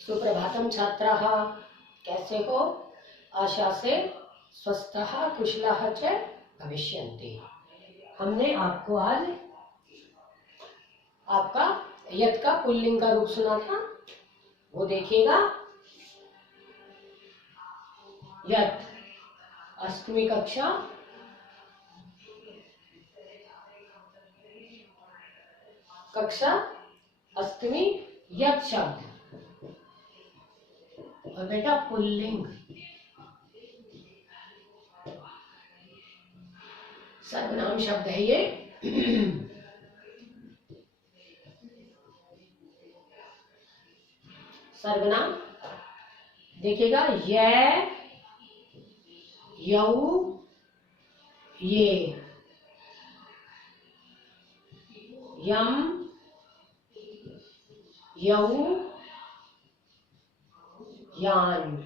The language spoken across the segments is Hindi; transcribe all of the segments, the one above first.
सुप्रभातम छात्राः, कैसे हो? आशा से स्वस्थः कुशलः च भविष्यन्ति। हमने आपको आज आपका यत् का पुल्लिंग का रूप सुना था, वो देखिएगा। यत् अष्टमी कक्षा अष्टमी यत् शब्द और बेटा पुल्लिंग सर्वनाम शब्द है ये। सर्वनाम देखिएगा, ये, यऊ, ये, यम, यऊ, यान,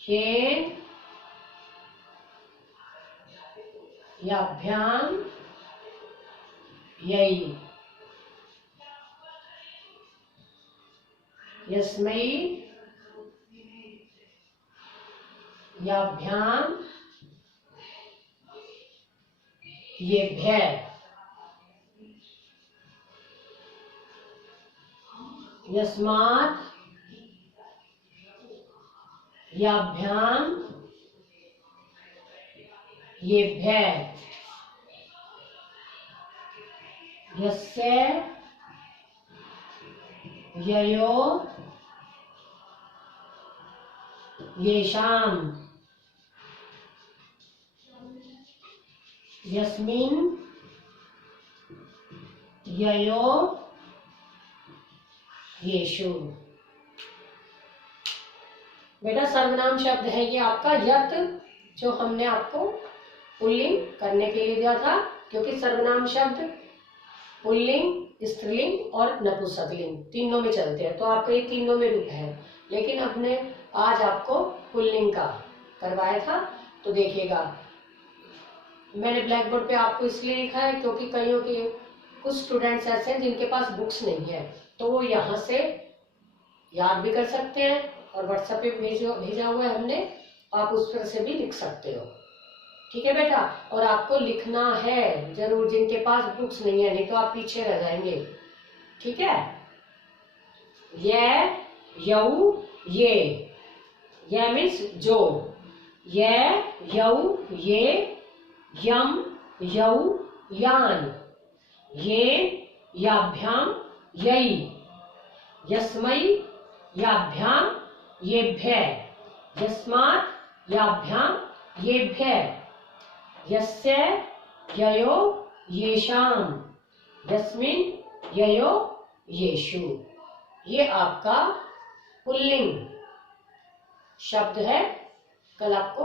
ये, याभ्याम, यई, यस्मै, याभ्याम, येभ्यः, यस्मात्, याभ्याम, येभ्यः, यस्य, ययो, येषाम्, यस्मिन्, ययो, येषु। बेटा सर्वनाम शब्द है ये आपका यत्, जो हमने आपको पुल्लिंग करने के लिए दिया था, क्योंकि सर्वनाम शब्द पुल्लिंग, स्त्रीलिंग और नपुंसकलिंग तीनों में चलते हैं, तो आपका ये तीनों में रूप है। लेकिन अपने आज आपको पुल्लिंग का करवाया था, तो देखिएगा मैंने ब्लैक बोर्ड पे आपको इसलिए लिखा है क्योंकि कईयों के कुछ स्टूडेंट्स ऐसे हैं जिनके पास बुक्स नहीं है, तो वो यहाँ से याद भी कर सकते हैं और व्हाट्सएप पे भेजा हुआ है हमने, आप उस पर से भी लिख सकते हो। ठीक है बेटा, और आपको लिखना है जरूर, जिनके पास बुक्स नहीं है, नहीं तो आप पीछे रह जाएंगे। ठीक है, ये, यऊ, ये मीन्स जो, ये, यऊ, ये, यम, यऊ, यान, ये, याभ्याम, यई, यस्मै, याभ्याम, येभ्यः, यस्मात्, याभ्याम, येभ्यः, यस्य, ययो, येषाम्, यस्मिन्, ययो, येषु। ये आपका पुल्लिंग शब्द है। कल आपको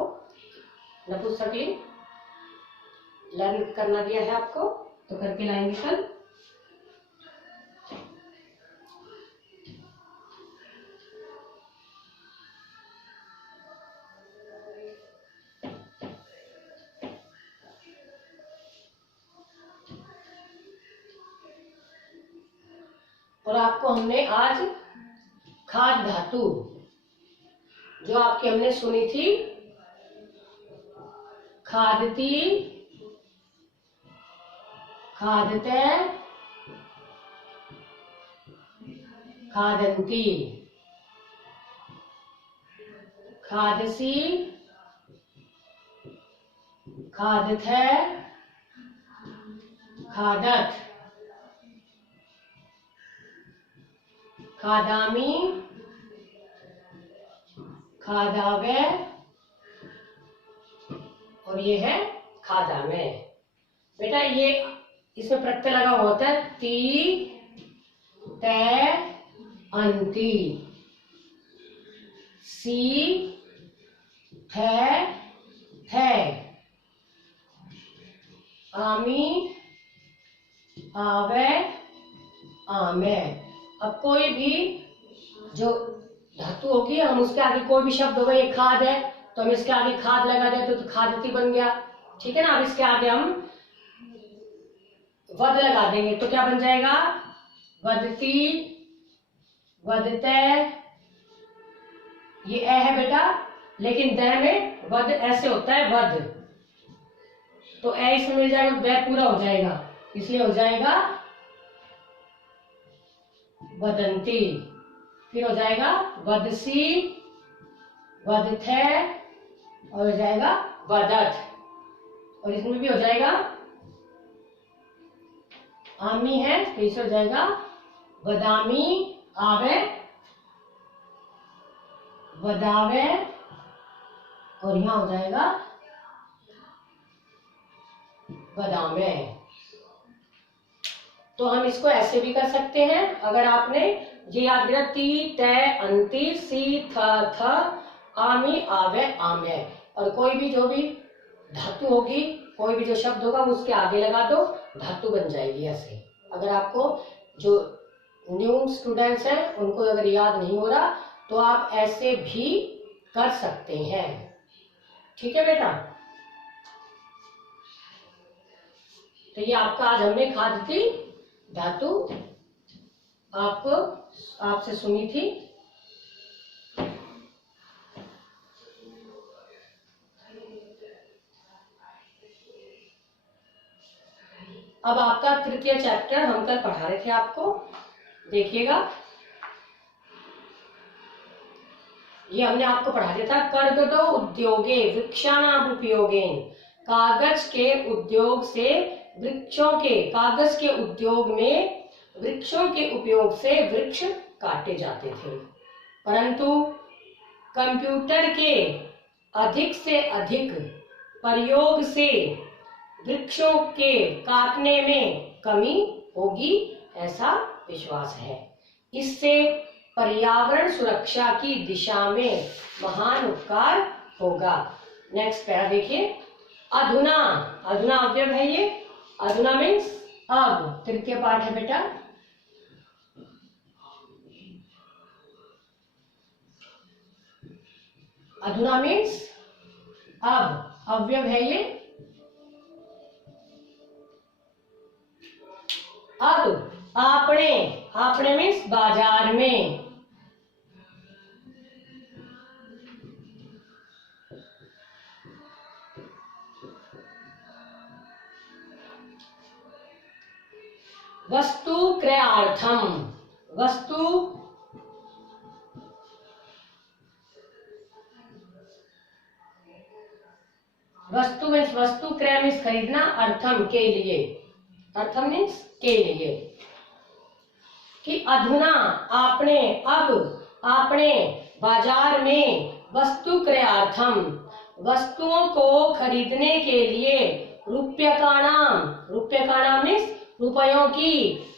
नपुंसकलिंग लर्न करना दिया है आपको, तो करके लाएंगे कल। और आपको हमने आज खाद धातु जो आपकी हमने सुनी थी, खादती, खादते, खादन्ति, खादसी, खादथे, खादत, खादामी, खादावे, और ये है खादामे। बेटा ये इसमें प्रत्यय लगा हुआ होता है, ती, ते, अंति, सी, थे, थे, आमी, आवे, आमे। अब कोई भी जो धातु होगी, हम उसके आगे कोई भी शब्द होगा, ये खाद है तो हम इसके आगे खाद लगा देते तो खादती बन गया। ठीक है ना, अब इसके आगे हम वध लगा देंगे तो क्या बन जाएगा, वदती, वदते, ये ए है बेटा, लेकिन द में वद ऐसे होता है वद, तो ए इसमें मिल जाएगा, द पूरा हो जाएगा, इसलिए हो जाएगा वदंती। फिर हो जाएगा वदसी, वदथे, और हो जाएगा वदत, और इसमें भी हो जाएगा आमी है, तो इसे हो जाएगा वदामी, आवे, वदावे, और यहां हो जाएगा वदामे। तो हम इसको ऐसे भी कर सकते हैं, अगर आपने ये याद किया, ती, ते, अंति, सी, थ, आमी, आवे, आमे, और कोई भी जो भी धातु होगी, कोई भी जो शब्द होगा उसके आगे लगा दो, धातु बन जाएगी ऐसे। अगर आपको जो न्यू स्टूडेंट्स हैं उनको अगर याद नहीं हो रहा तो आप ऐसे भी कर सकते हैं, ठीक है बेटा। तो ये आपका आज हमने खाद्य धातु आपसे सुनी थी। अब आपका तृतीय चैप्टर हम कल पढ़ा रहे थे आपको, देखिएगा। ये हमने आपको पढ़ा दिया था, कर्गदो उद्योगे वृक्षाणाम उपयोगेन, कागज के उद्योग से वृक्षों के, कागज के उद्योग में वृक्षों के उपयोग से वृक्ष काटे जाते थे, परंतु कंप्यूटर के अधिक से अधिक प्रयोग से वृक्षों के काटने में कमी होगी, ऐसा विश्वास है। इससे पर्यावरण सुरक्षा की दिशा में महान उपकार होगा। नेक्स्ट पैरा देखिए, अधुना, अधुना अवयव है ये, अधुना मीन्स अब, तृतीय पाठ है बेटा। अधुना मीन्स अब, अवयव है ये। अब आपने, आपने मीन्स बाजार में, वस्तु क्रयार्थम, वस्तु वस्तु मीन्स वस्तु, क्रय मीन्स खरीदना, अर्थम के लिए, अर्थम मीन्स के लिए, कि अधुना आपने, अब आपने बाजार में वस्तु क्रयार्थम, वस्तुओं को खरीदने के लिए रुप्यकाणाम, रुप्यकाणाम मीन्स रुपयों की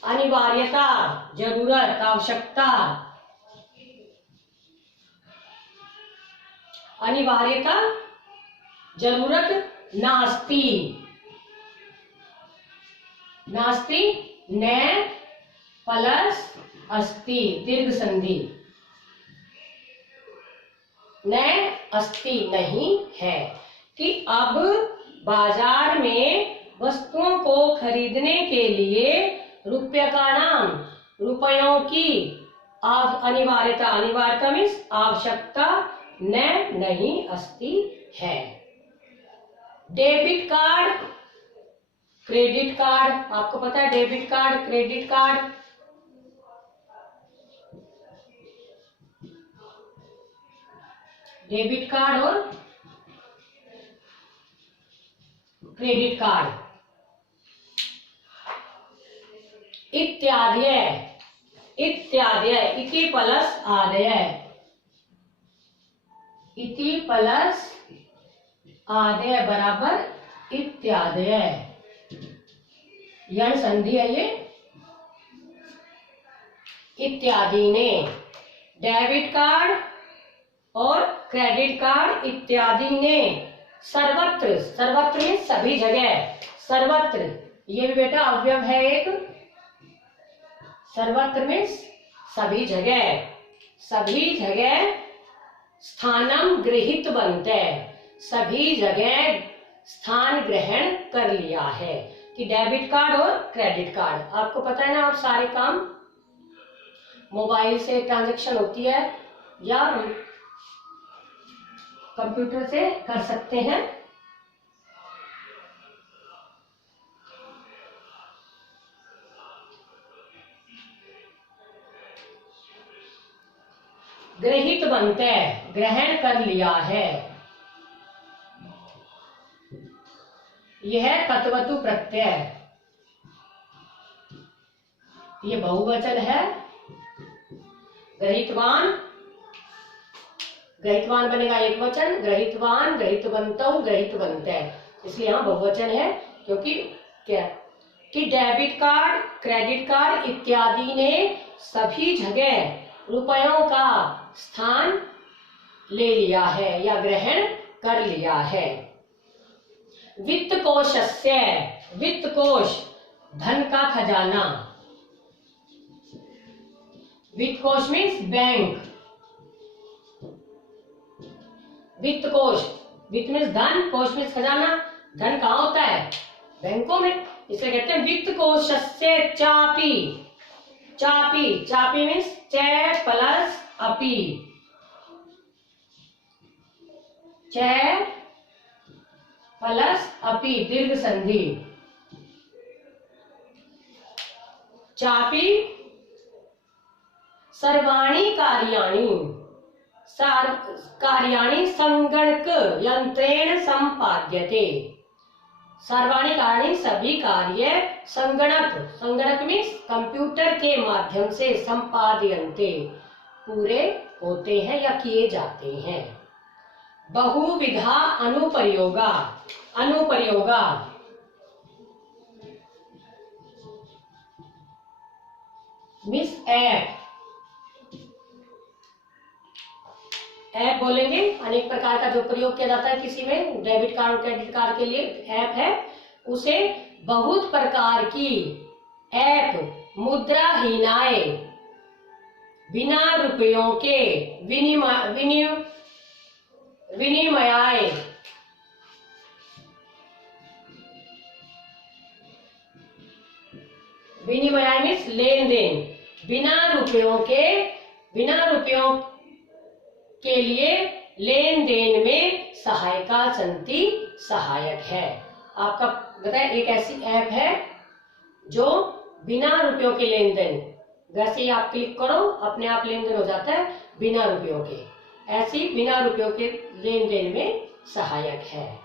अनिवार्यता, जरूरत, आवश्यकता, अनिवार्यता, जरूरत नास्ति, नास्ति न प्लस अस्ति, दीर्घ संधि, न अस्ति नहीं है, कि अब बाजार में वस्तुओं को खरीदने के लिए रुपये का नाम, रुपयों की अनिवार्यता, अनिवार्यता मीन्स आवश्यकता न नहीं अस्ति है। डेबिट कार्ड, क्रेडिट कार्ड, आपको पता है debit card, credit card, debit card और क्रेडिट कार्ड इत्यादि, इत्यादि, इति प्लस आदय, इति प्लस आदय बराबर इत्यादि, यण संधि है ये। इत्यादि ने, डेबिट कार्ड और क्रेडिट कार्ड इत्यादि ने सर्वत्र, सर्वत्र सभी जगह, सर्वत्र ये भी बेटा अवयव है एक, सर्वत्र में सभी जगह, सभी जगह स्थानम गृहीत बनते, सभी जगह स्थान ग्रहण कर लिया है, कि डेबिट कार्ड और क्रेडिट कार्ड, आपको पता है ना, आप सारे काम मोबाइल से ट्रांजैक्शन होती है या हम कंप्यूटर से कर सकते हैं। गृहीत बनते, ग्रहण कर लिया है। यह तत्वतु प्रत्यय, ये बहुवचन है। ग्रहीतवान, ग्रहीतवान बनेगा एक वचन, ग्रहीतवान, ग्रहीतवन्तौ, ग्रहीतवन्ते, इसलिए यहाँ बहुवचन है। क्योंकि क्या कि डेबिट कार्ड, क्रेडिट कार्ड इत्यादि ने सभी जगह रुपयों का स्थान ले लिया है या ग्रहण कर लिया है। वित्त कोशस्य, वित्त कोश धन का खजाना, वित्त कोश मीन्स बैंक। वित्त कोश, वित्त मीन्स धन, कोश मीन्स खजाना। धन कहाँ होता है? बैंकों में, इसे कहते हैं वित्त कोशस्य चापी। चापी, चापी मीन्स च प्लस अपी, च प्लस अपी दीर्घ संधि। चापी सर्वाणी कार्याणि, कार्याणि संगणक यंत्रेण संपाद्यते। सर्वाणी कार्याणि सभी कार्य संगणक, संगणक मीन्स कंप्यूटर के माध्यम से संपाद्यन्ते पूरे होते हैं या किए जाते हैं। बहुविधा अनुप्रयोगा, अनुप्रयोगा मीन्स ऐप, ऐप बोलेंगे अनेक प्रकार का जो प्रयोग किया जाता है किसी में, डेबिट कार्ड और क्रेडिट कार्ड के लिए ऐप है, उसे बहुत प्रकार की ऐप मुद्राहीनाए बिना रुपयों के विनिमयाय विनिमय मीन्स लेन देन, बिना रुपयों के लिए लेन देन में सहायका संति सहायक है। आपका बताए एक ऐसी ऐप है जो बिना रुपयों के लेन देन, वैसे ही आप क्लिक करो अपने आप लेन देन हो जाता है बिना रुपयों के, ऐसी बिना रुपयों के लेन देन में सहायक है।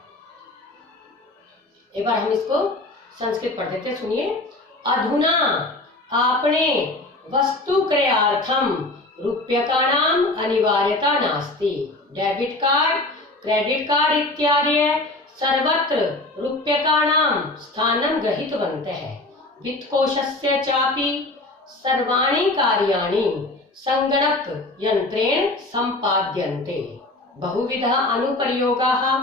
एक बार हम इसको संस्कृत पढ़ देते, सुनिए। अधुना आपने वस्तु क्रयार्थम रूप्यकाणाम अनिवार्यता नास्ति। डेबिट कार्ड, क्रेडिट कार्ड इत्यादि सर्वत्र रूप्यकाणाम स्थानं गृहीतवन्तः। वित्तकोशस्य चापि सर्वाणि कार्याणि संगणक यंत्रेण संपाद्यन्ते। बहुविधा अनुप्रयोगाः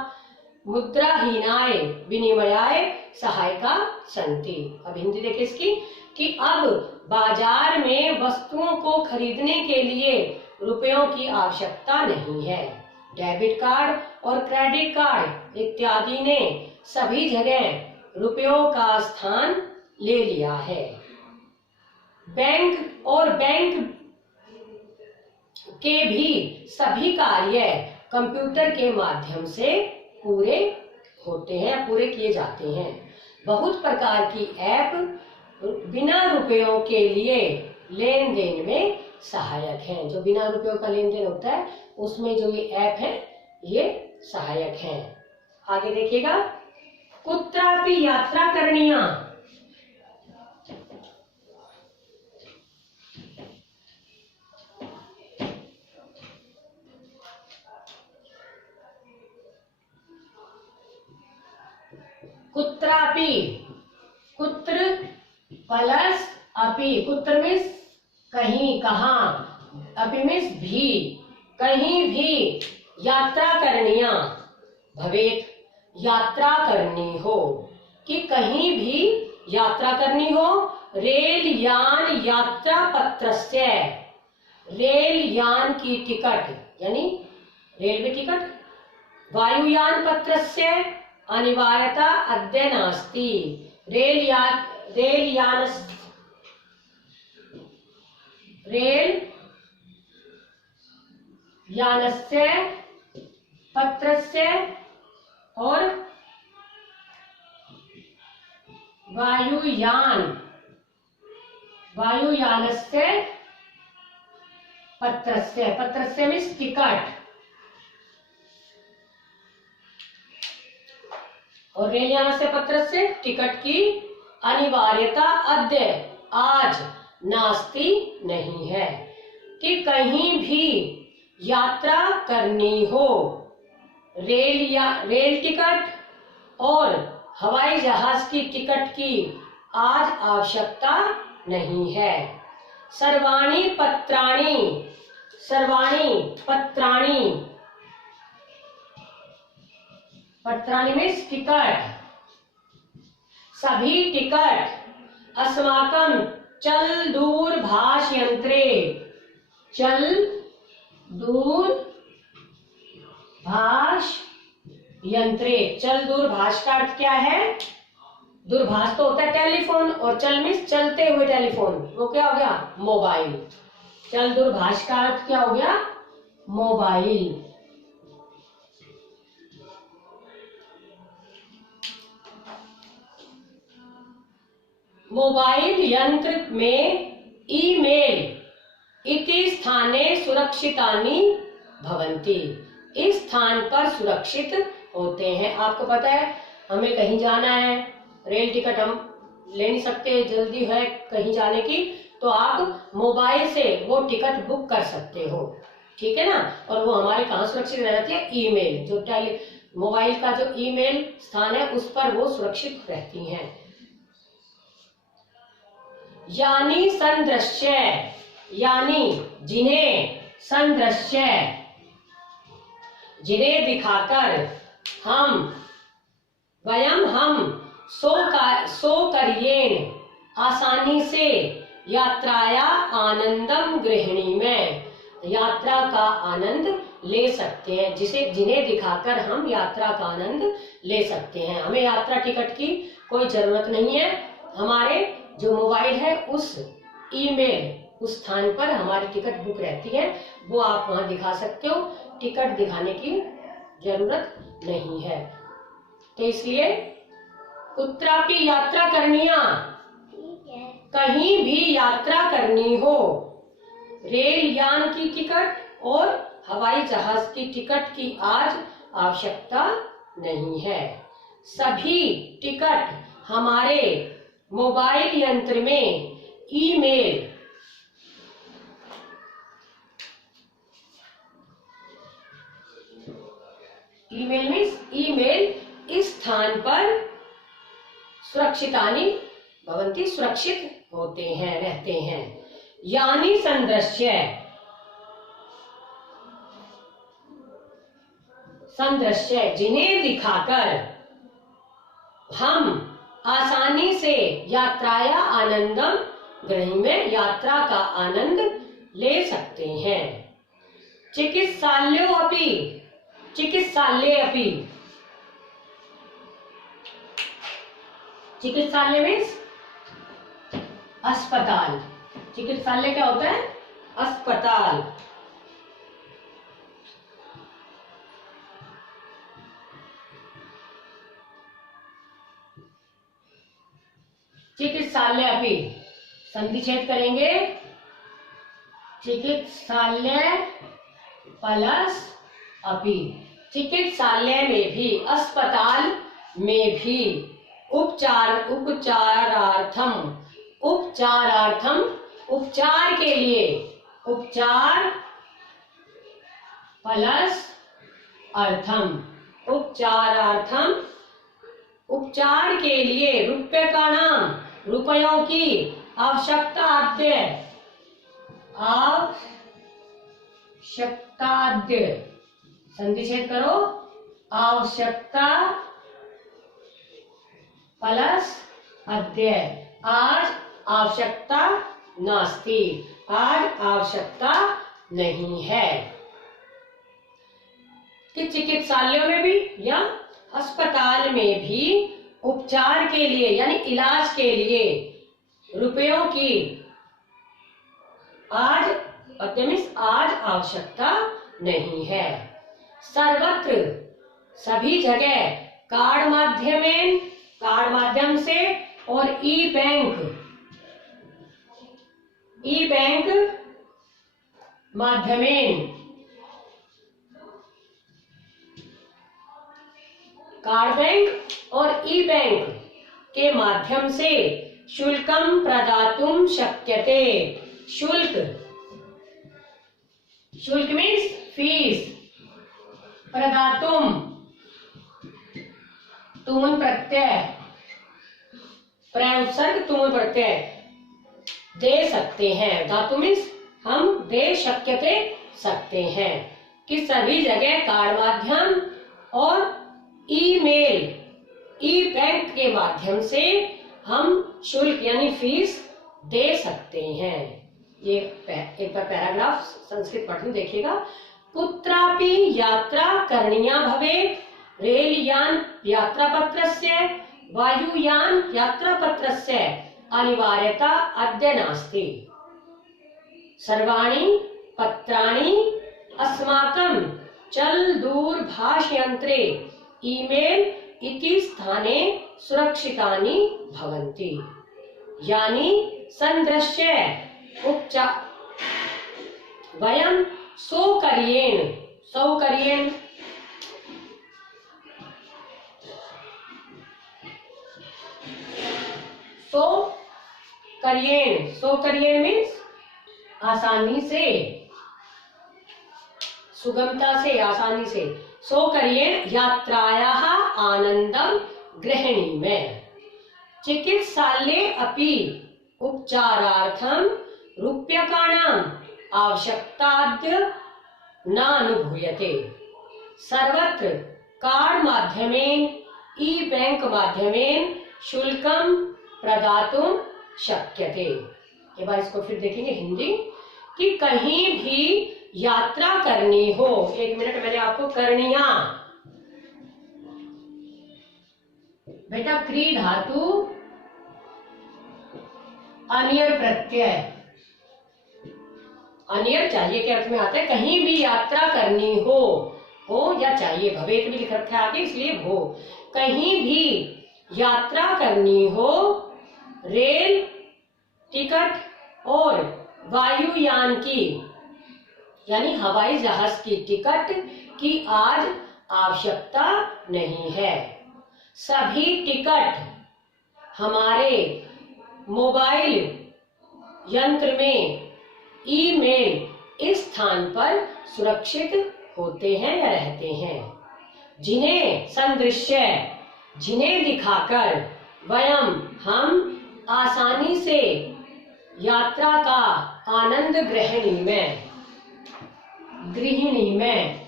मुद्राहीनाय विनिमयाय सहायका सन्ति। अब हिंदी देखिए इसकी कि अब बाजार में वस्तुओं को खरीदने के लिए रुपयों की आवश्यकता नहीं है। डेबिट कार्ड और क्रेडिट कार्ड इत्यादि ने सभी जगह रुपयों का स्थान ले लिया है। बैंक और बैंक के भी सभी कार्य कंप्यूटर के माध्यम से पूरे होते हैं, पूरे किए जाते हैं। बहुत प्रकार की ऐप बिना रुपयों के लिए लेन देन में सहायक हैं। जो बिना रुपयों का लेन देन होता है उसमें जो ये ऐप है ये सहायक हैं। आगे देखिएगा, कुत्रापि यात्रा करणीया। कुत्रापि, कुत्र प्लस अपि, कुत्र मीन्स कहीं, कहाँ, अपि मीन्स भी, कहीं भी यात्रा करणीया भवेत, यात्रा करनी हो, कि कहीं भी यात्रा करनी हो। रेल यान यात्रा पत्रस्य, रेल यान की टिकट यानी रेलवे टिकट, वायुयान पत्रस्य अनिवार्यता अद्य नास्ति। रेल यानस्य पत्रस्य और वायुयानस्य पत्रस्य मीन्स टिकट और रेल यानस्य पत्रस्य टिकट की अनिवार्यता अद्य आज नास्ति नहीं है। कि कहीं भी यात्रा करनी हो, रेल टिकट और हवाई जहाज की टिकट की आज आवश्यकता नहीं है। सर्वाणि पत्राणि मीन्स टिकट, सभी टिकट अस्माकं चल दूरभाष यंत्रे, चल दूरभाष का अर्थ क्या है? दूरभाष तो होता है टेलीफोन और चल मीन्स चलते हुए टेलीफोन, वो क्या हो गया? मोबाइल। चल दूरभाष का अर्थ क्या हो गया? मोबाइल। मोबाइल यंत्र में ईमेल इति स्थाने सुरक्षितानि भवन्ति, इस स्थान पर सुरक्षित होते हैं। आपको पता है हमें कहीं जाना है, रेल टिकट हम ले नहीं सकते, जल्दी है कहीं जाने की, तो आप मोबाइल से वो टिकट बुक कर सकते हो, ठीक है ना। और वो हमारे कहाँ सुरक्षित रह जाती है? ईमेल, जो मोबाइल का जो ईमेल स्थान है उस पर वो सुरक्षित रहती हैं। यानी संदृश्य, यानी जिन्हें, संदृश्य जिन्हें दिखाकर, हम सो करियेन आसानी से यात्राया आनंदम गृहिणी में, यात्रा का आनंद ले सकते हैं, जिन्हें दिखाकर हम यात्रा का आनंद ले सकते हैं। हमें यात्रा टिकट की कोई जरूरत नहीं है, हमारे जो मोबाइल है उस ईमेल उस स्थान पर हमारी टिकट बुक रहती है, वो आप वहां दिखा सकते हो, टिकट दिखाने की जरूरत नहीं है। तो इसलिए कुत्रापि यात्रा करनिया, कहीं भी यात्रा करनी हो, रेल यान की टिकट और हवाई जहाज की टिकट की आज आवश्यकता नहीं है। सभी टिकट हमारे मोबाइल यंत्र में ईमेल इस स्थान पर सुरक्षितानि भवन्ति, सुरक्षित होते हैं, रहते हैं। यानी संदृश्य, जिन्हें दिखाकर हम आसानी से यात्राया आनंदम गृह में यात्रा का आनंद ले सकते हैं। चिकित्सालय मीन्स अस्पताल। चिकित्सालय क्या होता है? अस्पताल। चिकित्सालय अपि, संधि छेद करेंगे, चिकित्सालय प्लस अपि, चिकित्सालय में भी, अस्पताल में भी, उपचार के लिए, उपचार प्लस अर्थम, उपचार के लिए, रुपये का नाम, रुपयों की आवश्यकता संधि छेद करो, आवश्यकता प्लस अद्य, आज आवश्यकता नास्ति, आज आवश्यकता नहीं है। कि चिकित्सालयों में भी या अस्पताल में भी उपचार के लिए यानी इलाज के लिए रुपयों की आज अद्य मीन्स आज आवश्यकता नहीं है। सर्वत्र सभी जगह, कार्ड माध्यम से और ई बैंक माध्यमेन, कार्ड बैंक और ई बैंक के माध्यम से शुल्कम प्रदातुम शक्यते। शुल्क मीन्स फीस, प्रदातुम तुम प्रत्यय, प्रउपसर्ग तुम प्रत्यय, दे सकते हैं। धातु मीन्स हम दे शक्यते सकते हैं कि सभी जगह कार्ड माध्यम और ईमेल ई बैंक के माध्यम से हम शुल्क यानी फीस दे सकते हैं। ये एक बार पैराग्राफ संस्कृत पढ़ने देखिएगा। कुत्रापि यात्रा करणीया भवेत्, रेलयान यात्रापत्रस्य वायुयान यात्रापत्रस्य अनिवार्यता अद्य नास्ति। सर्वाणि पत्राणि अस्माकं चल दूरभाषयंत्रे ईमेल इति स्थाने सुरक्षितानि भवन्ति। यानी संदृश्य उपचार वयं सौकर्येण मीन्स आसानी से, सुगमता से, आसानी से, सौकर्येण यात्रायाः आनंदम ग्रहणीमः। चिकित्सालये अपि उपचारार्थं रूप्यकाणाम् आवश्यकताद्य न अनुभूयते। सर्वत्र कार्ड माध्यमेन ई बैंक माध्यमेन शुल्कम प्रदातुम शक्यते। एक बार इसको फिर देखेंगे हिंदी कि कहीं भी यात्रा करनी हो, एक मिनट मैंने आपको करनिया, बेटा क्री धातु अनियर प्रत्यय, अनियर चाहिए के अर्थ में आता है। कहीं भी यात्रा करनी हो या चाहिए, भवेत भी लिख रखा है आगे इसलिए हो। कहीं भी यात्रा करनी हो, रेल टिकट और वायुयान की यानी हवाई जहाज की टिकट की आज आवश्यकता नहीं है। सभी टिकट हमारे मोबाइल यंत्र में ईमेल इस स्थान पर सुरक्षित होते हैं या रहते हैं, जिन्हें संदृश्य, जिन्हें दिखाकर वयम हम आसानी से यात्रा का आनंद गृहिणी में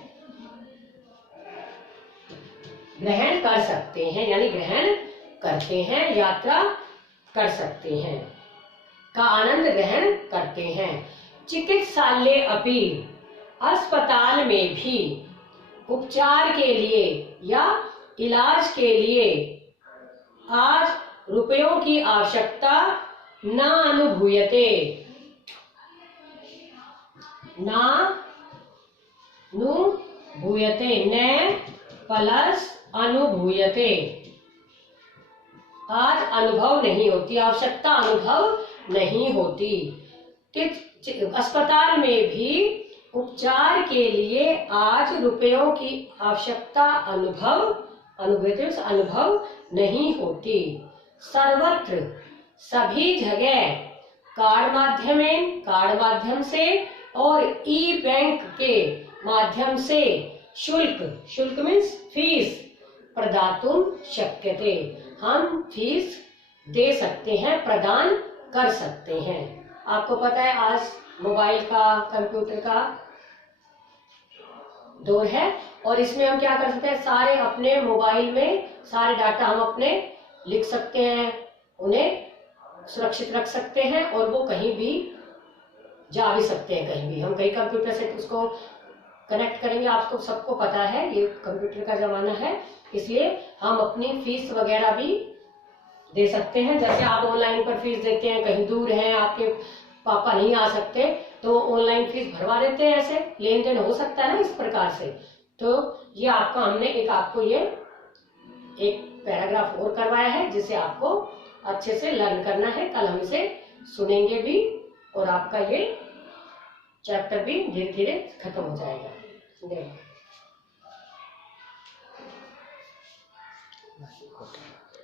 ग्रहण कर सकते हैं, यानी ग्रहण करते हैं, यात्रा कर सकते हैं, का आनंद ग्रहण करते हैं। चिकित्सालय अपि, अस्पताल में भी उपचार के लिए या इलाज के लिए आज रुपयों की आवश्यकता न अनुभूयते, न प्लस अनुभूयते, आज अनुभव नहीं होती, आवश्यकता अनुभव नहीं होती। कि अस्पताल में भी उपचार के लिए आज रुपयों की आवश्यकता अनुभव नहीं होती। सर्वत्र सभी जगह कार्ड माध्यम से और ई बैंक के माध्यम से शुल्क मीन्स फीस प्रदातुम शक्यते, हम फीस दे सकते हैं, प्रदान कर सकते हैं। आपको पता है आज मोबाइल का, कंप्यूटर का दौर है और इसमें हम क्या कर सकते हैं, सारे अपने मोबाइल में सारे डाटा हम अपने लिख सकते हैं, उन्हें सुरक्षित रख सकते हैं और वो कहीं भी जा भी सकते हैं। कहीं भी हम कहीं कंप्यूटर से उसको कनेक्ट करेंगे, आपको सबको पता है ये कंप्यूटर का जमाना है, इसलिए हम अपनी फीस वगैरह भी दे सकते हैं। जैसे आप ऑनलाइन पर फीस देते हैं, कहीं दूर हैं आपके पापा नहीं आ सकते तो ऑनलाइन फीस भरवा देते हैं, ऐसे लेन देन हो सकता है ना इस प्रकार से। तो ये आपका हमने आपको ये एक पैराग्राफ और करवाया है जिसे आपको अच्छे से लर्न करना है। कल हम इसे सुनेंगे भी और आपका ये चैप्टर भी धीरे धीरे खत्म हो जाएगा। देखो।